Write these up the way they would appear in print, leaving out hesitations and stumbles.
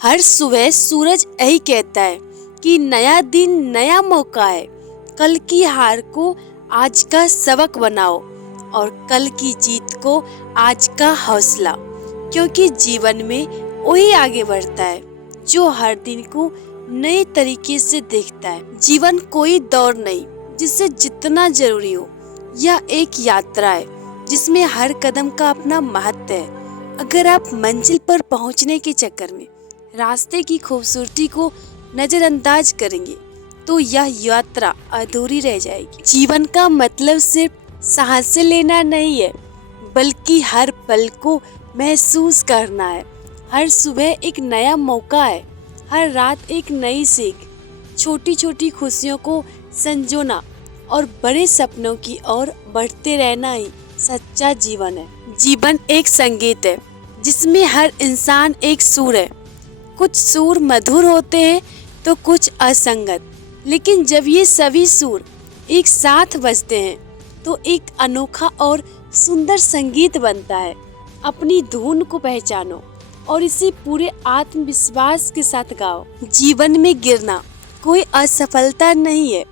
हर सुबह सूरज यही कहता है कि नया दिन नया मौका है। कल की हार को आज का सबक बनाओ और कल की जीत को आज का हौसला, क्योंकि जीवन में वही आगे बढ़ता है जो हर दिन को नए तरीके से देखता है। जीवन कोई दौड़ नहीं जिससे जितना जरूरी हो, यह एक यात्रा है जिसमें हर कदम का अपना महत्व है। अगर आप मंजिल पर पहुंचने के चक्कर में रास्ते की खूबसूरती को नजरअंदाज करेंगे तो यह यात्रा अधूरी रह जाएगी। जीवन का मतलब सिर्फ सांस लेना नहीं है, बल्कि हर पल को महसूस करना है। हर सुबह एक नया मौका है, हर रात एक नई सीख। छोटी छोटी खुशियों को संजोना और बड़े सपनों की ओर बढ़ते रहना ही सच्चा जीवन है। जीवन एक संगीत है जिसमें हर इंसान एक सुर है। कुछ सुर मधुर होते हैं तो कुछ असंगत, लेकिन जब ये सभी सुर एक साथ बजते हैं तो एक अनोखा और सुंदर संगीत बनता है। अपनी धुन को पहचानो और इसे पूरे आत्मविश्वास के साथ गाओ। जीवन में गिरना कोई असफलता नहीं है।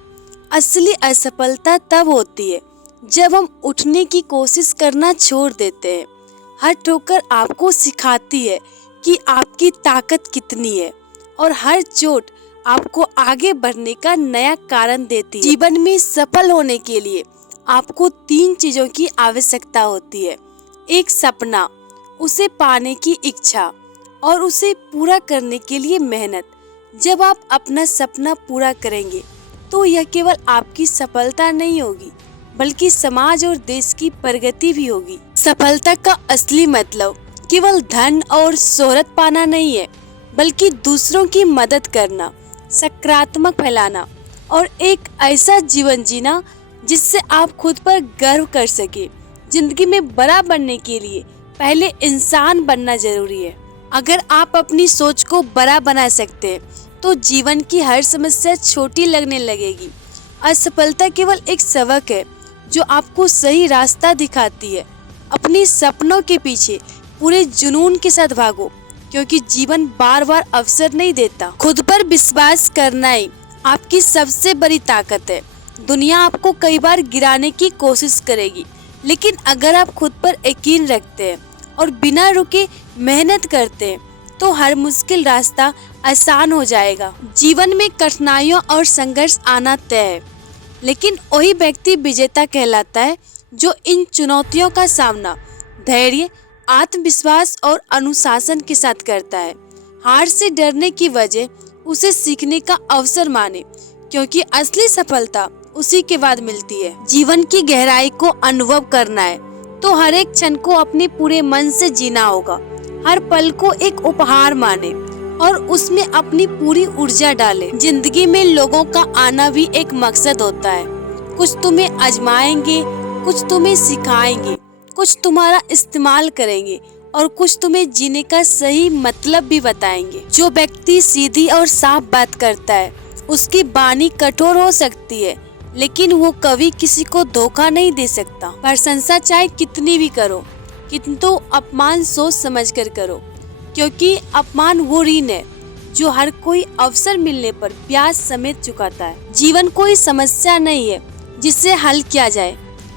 असली असफलता तब होती है जब हम उठने की कोशिश करना छोड़ देते हैं। हर ठोकर आपको सिखाती है कि आपकी ताकत कितनी है और हर चोट आपको आगे बढ़ने का नया कारण देती है। जीवन में सफल होने के लिए आपको 3 चीजों की आवश्यकता होती है। एक सपना, उसे पाने की इच्छा और उसे पूरा करने के लिए मेहनत। जब आप अपना सपना पूरा करेंगे तो यह केवल आपकी सफलता नहीं होगी, बल्कि समाज और देश की प्रगति भी होगी। सफलता का असली मतलब केवल धन और शोहरत पाना नहीं है, बल्कि दूसरों की मदद करना, सकारात्मक फैलाना और एक ऐसा जीवन जीना जिससे आप खुद पर गर्व कर सके। जिंदगी में बड़ा बनने के लिए पहले इंसान बनना जरूरी है। अगर आप अपनी सोच को बड़ा बना सकते हैं तो जीवन की हर समस्या छोटी लगने लगेगी। असफलता केवल एक सबक है जो आपको सही रास्ता दिखाती है। अपने सपनों के पीछे पूरे जुनून के साथ भागो, क्योंकि जीवन बार बार अवसर नहीं देता। खुद पर विश्वास करना ही आपकी सबसे बड़ी ताकत है। दुनिया आपको कई बार गिराने की कोशिश करेगी, लेकिन अगर आप खुद पर यकीन रखते हैं और बिना रुके मेहनत करते हैं तो हर मुश्किल रास्ता आसान हो जाएगा। जीवन में कठिनाइयों और संघर्ष आना तय है, लेकिन वही व्यक्ति विजेता कहलाता है जो इन चुनौतियों का सामना धैर्य, आत्मविश्वास और अनुशासन के साथ करता है। हार से डरने की वजह उसे सीखने का अवसर माने, क्योंकि असली सफलता उसी के बाद मिलती है। जीवन की गहराई को अनुभव करना है तो हर एक क्षण को अपने पूरे मन से जीना होगा। हर पल को एक उपहार माने और उसमें अपनी पूरी ऊर्जा डाले। जिंदगी में लोगों का आना भी एक मकसद होता है। कुछ तुम्हें आजमाएंगे, कुछ तुम्हें सिखाएंगे, कुछ तुम्हारा इस्तेमाल करेंगे और कुछ तुम्हें जीने का सही मतलब भी बताएंगे। जो व्यक्ति सीधी और साफ बात करता है उसकी वाणी कठोर हो सकती है, लेकिन वो कभी किसी को धोखा नहीं दे सकता। प्रशंसा चाहे कितनी भी करो, किंतु अपमान सोच समझ कर करो, क्योंकि अपमान वो ऋण है जो हर कोई अवसर मिलने पर ब्याज समेत चुकाता है। जीवन कोई समस्या नहीं है जिसे हल किया जाए,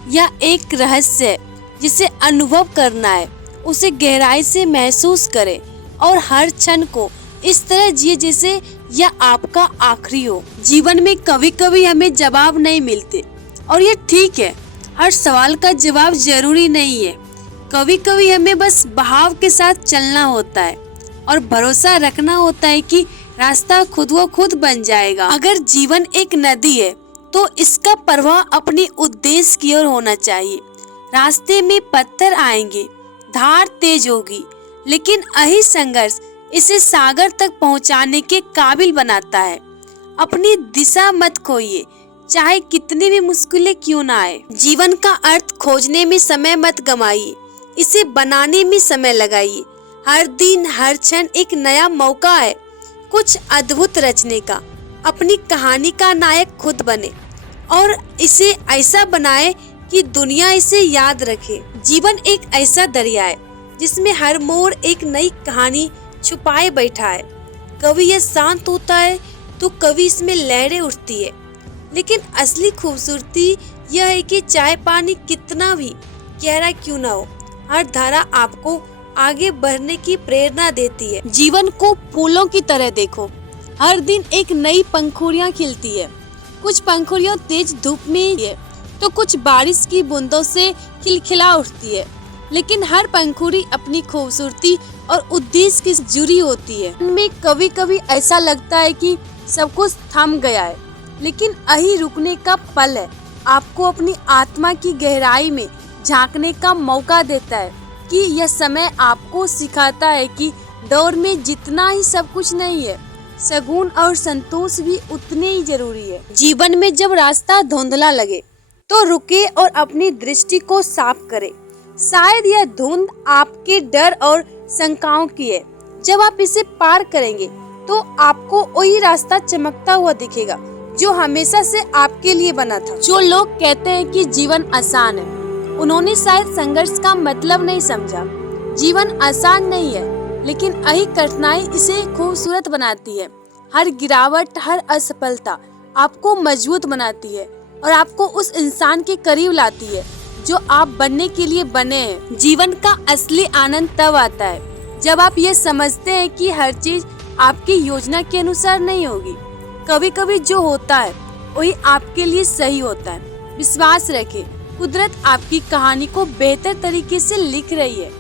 यह एक रहस्य है जिसे अनुभव करना है। उसे गहराई से महसूस करें और हर क्षण को इस तरह जिए जैसे यह आपका आखिरी हो। जीवन में कभी कभी हमें जवाब नहीं मिलते और ये ठीक है। हर सवाल का जवाब जरूरी नहीं है। कभी कभी हमें बस बहाव के साथ चलना होता है और भरोसा रखना होता है कि रास्ता खुद व खुद बन जाएगा। अगर जीवन एक नदी है तो इसका प्रवाह अपने उद्देश्य की ओर होना चाहिए। रास्ते में पत्थर आएंगे, धार तेज होगी, लेकिन यही संघर्ष इसे सागर तक पहुंचाने के काबिल बनाता है। अपनी दिशा मत खोइए, चाहे कितनी भी मुश्किलें क्यों ना आए। जीवन का अर्थ खोजने में समय मत गमाइए, इसे बनाने में समय लगाइए। हर दिन हर क्षण एक नया मौका है कुछ अद्भुत रचने का। अपनी कहानी का नायक खुद बने और इसे ऐसा बनाए कि दुनिया इसे याद रखे। जीवन एक ऐसा दरिया है जिसमें हर मोड़ एक नई कहानी छुपाए बैठा है। कभी यह शांत होता है तो कभी इसमें लहरें उठती है। लेकिन असली खूबसूरती यह है कि चाहे पानी कितना भी गहरा क्यों ना हो, हर धारा आपको आगे बढ़ने की प्रेरणा देती है। जीवन को फूलों की तरह देखो, हर दिन एक नई पंखुड़ियां खिलती है। कुछ पंखुड़ियां तेज धूप में है तो कुछ बारिश की बूंदों से खिलखिला उठती है, लेकिन हर पंखुड़ी अपनी खूबसूरती और उद्देश्य से जुड़ी होती है। में कभी कभी ऐसा लगता है कि सब कुछ थम गया है, लेकिन यही रुकने का पल है। आपको अपनी आत्मा की गहराई में झांकने का मौका देता है कि यह समय आपको सिखाता है कि दौर में जितना ही सब कुछ नहीं है, सुकून और संतोष भी उतने ही जरूरी है। जीवन में जब रास्ता धुंधला लगे तो रुके और अपनी दृष्टि को साफ करे। शायद यह धुंध आपके डर और शंकाओं की है। जब आप इसे पार करेंगे तो आपको वही रास्ता चमकता हुआ दिखेगा जो हमेशा से आपके लिए बना था। जो लोग कहते हैं कि जीवन आसान है, उन्होंने शायद संघर्ष का मतलब नहीं समझा। जीवन आसान नहीं है, लेकिन यही कठिनाई इसे खूबसूरत बनाती है। हर गिरावट, हर असफलता आपको मजबूत बनाती है और आपको उस इंसान के करीब लाती है जो आप बनने के लिए बने हैं। जीवन का असली आनंद तब आता है जब आप ये समझते हैं कि हर चीज आपकी योजना के अनुसार नहीं होगी। कभी कभी जो होता है वही आपके लिए सही होता है। विश्वास रखें, कुदरत आपकी कहानी को बेहतर तरीके से लिख रही है।